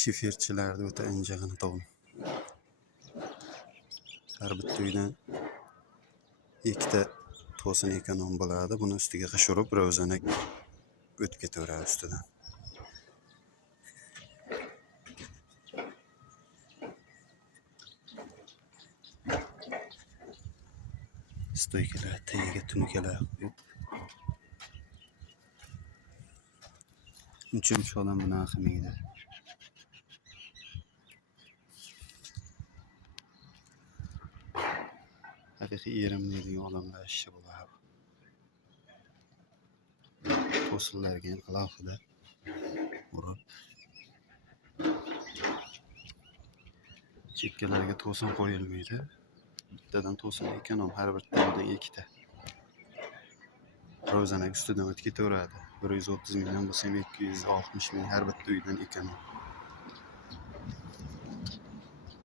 Şifirçilerde o'ta injig'ini to'g'im. Har bitta uydan ikkita to'sin ekonom bo'ladi. Buni ustiga g'ish urib, ro'zanak o'tib ketaveradi ustidan. Stoykalar, tagiga tunukalar qo'yib. Uncha odam buni qilmaydi. Haqiqiy erimlaydigan odamlar ishi bo'ladi. To'sinlarga ham alohida urib. Chekkalarga to'sin qo'yilmaydi. Bittadan to'sin ekonom, har bir uydan ikkita. Ro'zanak ustidan o'tib ketaveradi. 130 mingdan bo'lsa 260 ming har bitta uydan ekonom.